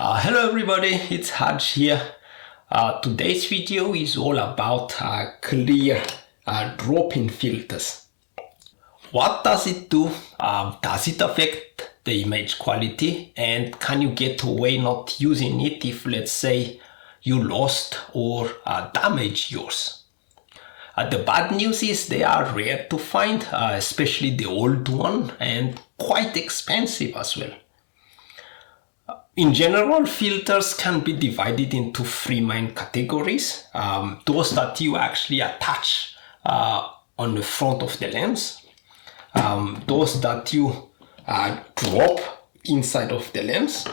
Hello everybody, it's Haj here. Today's video is all about clear drop-in filters. What does it do? Does it affect the image quality? And can you get away not using it if, let's say, you lost or damaged yours? The bad news is they are rare to find, especially the old one, and quite expensive as well. In general, filters can be divided into three main categories. Those that you actually attach on the front of the lens, those that you drop inside of the lens,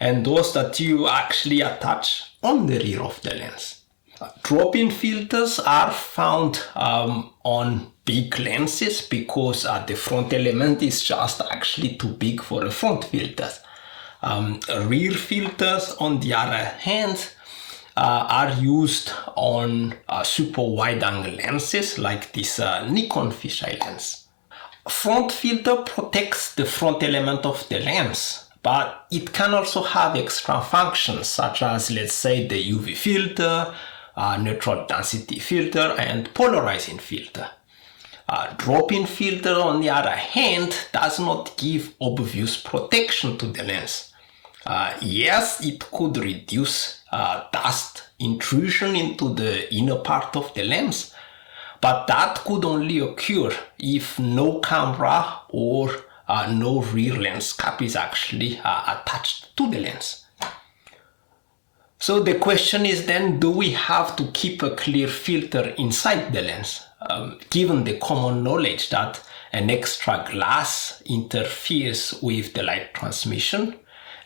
and those that you actually attach on the rear of the lens. Drop-in filters are found on big lenses because the front element is just actually too big for the front filters. Rear filters, on the other hand, are used on super wide angle lenses like this Nikon fisheye lens. Front filter protects the front element of the lens, but it can also have extra functions such as, let's say, the UV filter, neutral density filter, and polarizing filter. Drop-in filter, on the other hand, does not give obvious protection to the lens. Yes, it could reduce dust intrusion into the inner part of the lens, but that could only occur if no camera or no rear lens cap is actually attached to the lens. So the question is then, do we have to keep a clear filter inside the lens, given the common knowledge that an extra glass interferes with the light transmission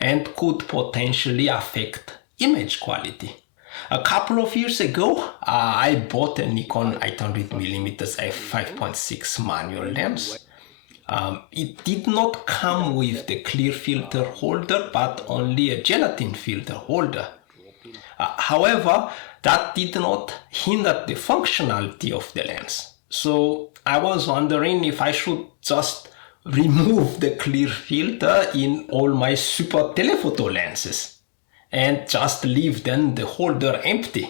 and could potentially affect image quality? A couple of years ago, I bought a Nikon 800mm f5.6 manual lens. It did not come with the clear filter holder, but only a gelatin filter holder. However, that did not hinder the functionality of the lens. So I was wondering if I should just remove the clear filter in all my super telephoto lenses and just leave then the holder empty.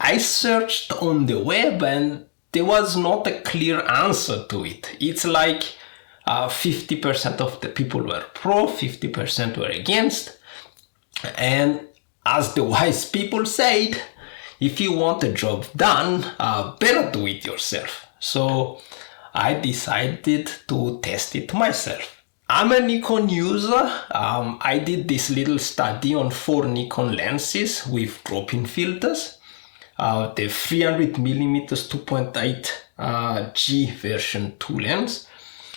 I searched on the web and there was not a clear answer to it. It's like 50% of the people were pro, 50% were against. And as the wise people said, if you want a job done, better do it yourself. So I decided to test it myself. I'm a Nikon user. I did this little study on 4 Nikon lenses with drop-in filters. The 300mm 2.8 G version 2 lens,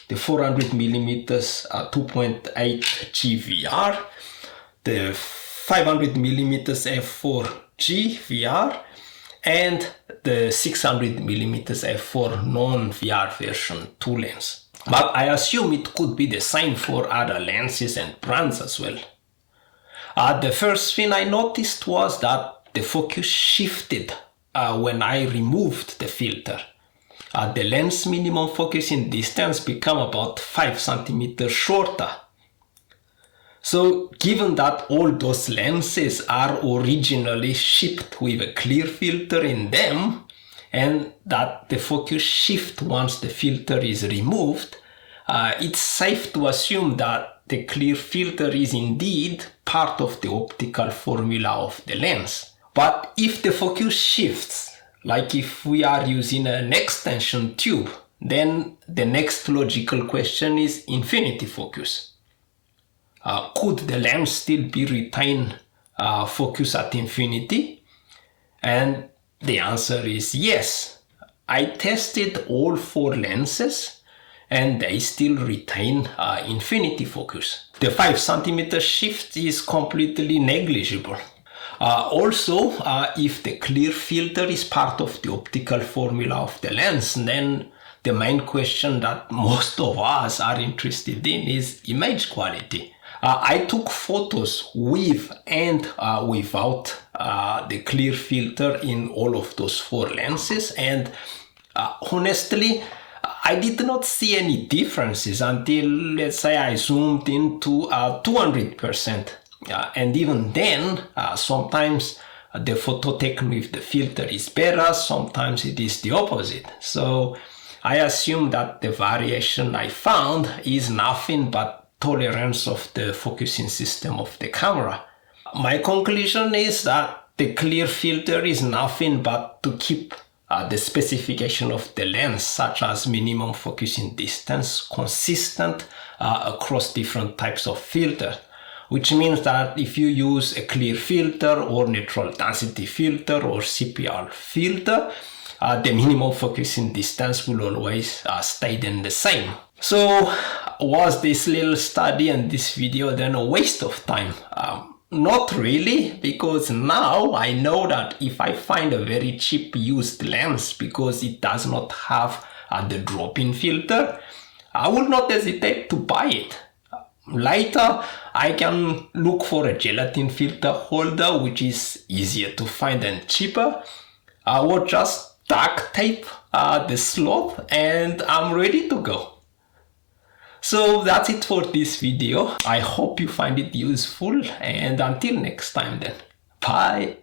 the 400mm 2.8 G VR, the 500mm f4 G VR, and the 600mm f4 non-VR version 2 lens. But I assume it could be the same for other lenses and brands as well. The first thing I noticed was that the focus shifted when I removed the filter. The lens minimum focusing distance became about 5 centimeters shorter. So given that all those lenses are originally shipped with a clear filter in them, and that the focus shifts once the filter is removed, it's safe to assume that the clear filter is indeed part of the optical formula of the lens. But if the focus shifts, like if we are using an extension tube, then the next logical question is infinity focus. Could the lens still be retained focus at infinity? And the answer is yes. I tested all 4 lenses and they still retain infinity focus. The 5 centimeter shift is completely negligible. Also, if the clear filter is part of the optical formula of the lens, then the main question that most of us are interested in is image quality. I took photos with and without the clear filter in all of those 4 lenses, and honestly, I did not see any differences until, let's say, I zoomed into 200%. And even then, sometimes the photo taken with the filter is better, sometimes it is the opposite. So I assume that the variation I found is nothing but tolerance of the focusing system of the camera. My conclusion is that the clear filter is nothing but to keep the specification of the lens, such as minimum focusing distance, consistent across different types of filter, which means that if you use a clear filter or neutral density filter or CPR filter, the minimum focusing distance will always stay then the same. So was this little study and this video then a waste of time? Not really, because now I know that if I find a very cheap used lens because it does not have the drop-in filter, I will not hesitate to buy it. Later, I can look for a gelatin filter holder, which is easier to find and cheaper, or just duct tape the slot and I'm ready to go. So that's it for this video. I hope you find it useful, and until next time then, bye.